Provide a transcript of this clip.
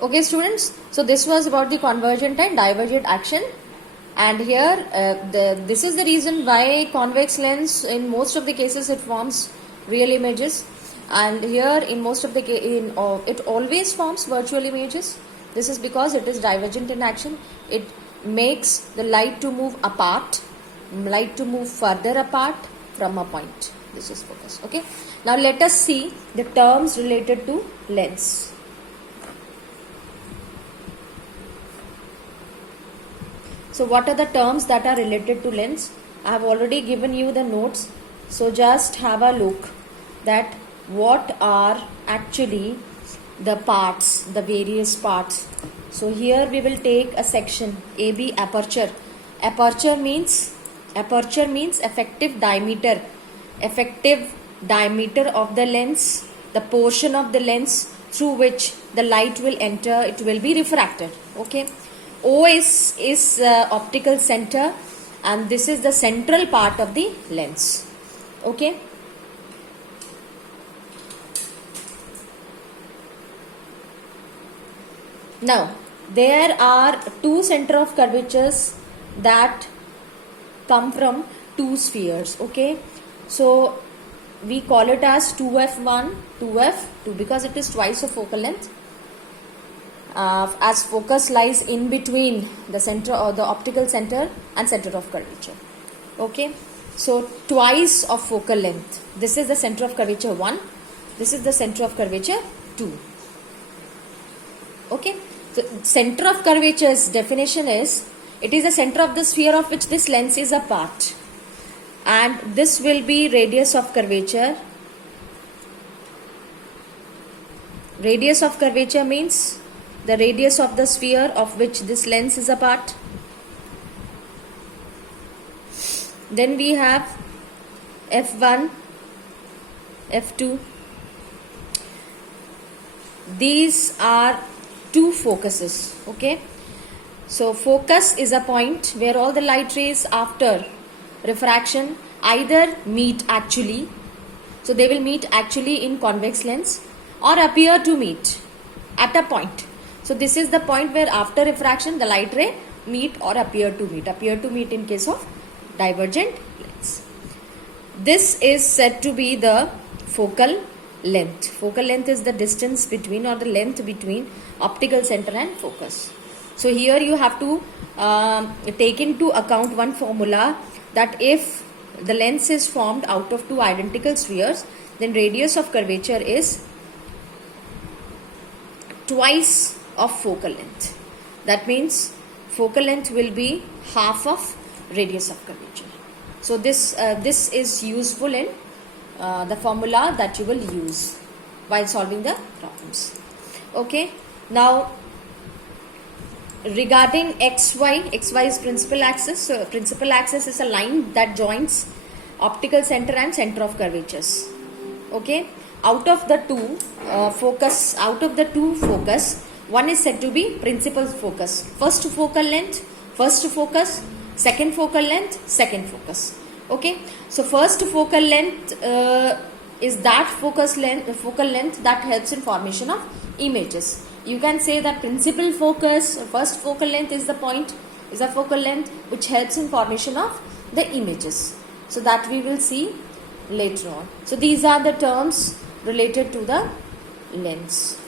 Okay students, so this was about the convergent and divergent action, and here this is the reason why convex lens in most of the cases it forms real images, and here in most of the it always forms virtual images. This is because it is divergent in action. It makes the light to move apart, light to move further apart from a point. This is focus. Okay, now let us see the terms related to lens. So what are the terms that are related to lens? I have already given you the notes. So just have a look that what are actually the parts, the various parts. So here we will take a section AB, aperture. Aperture means effective diameter. Effective diameter of the lens, the portion of the lens through which the light will enter, it will be refracted. Okay. O is optical center, and this is the central part of the lens. Okay. Now there are two center of curvatures that come from two spheres. Okay, so we call it as 2f1, 2f2 because it is twice of focal length. As focus lies in between the center or the optical center and center of curvature. Okay, so twice of focal length. This is the center of curvature 1. This is the center of curvature 2. Okay, so center of curvature's definition is it is the center of the sphere of which this lens is a part, and this will be radius of curvature. Radius of curvature means the radius of the sphere of which this lens is a part. Then we have f1, f2. These are two focuses. Okay, so focus is a point where all the light rays after refraction either meet actually, so they will meet actually in convex lens, or appear to meet at a point. So this is the point where after refraction the light ray meet or appear to meet. Appear to meet in case of divergent lens. This is said to be the focal length. Focal length is the distance between, or the length between, optical center and focus. So here you have to take into account one formula, that if the lens is formed out of two identical spheres, then radius of curvature is twice of focal length. That means focal length will be half of radius of curvature. So this is useful in the formula that you will use while solving the problems. Okay, now regarding xy is principal axis. So principal axis is a line that joins optical center and center of curvatures. Okay, out of the two focus, one is said to be principal focus. First focal length, first focus. Second focal length, second focus. Okay, so first focal length is that focal length that helps in formation of images. You can say that principal focus, first focal length is a focal length which helps in formation of the images. So that we will see later on. So these are the terms related to the lens.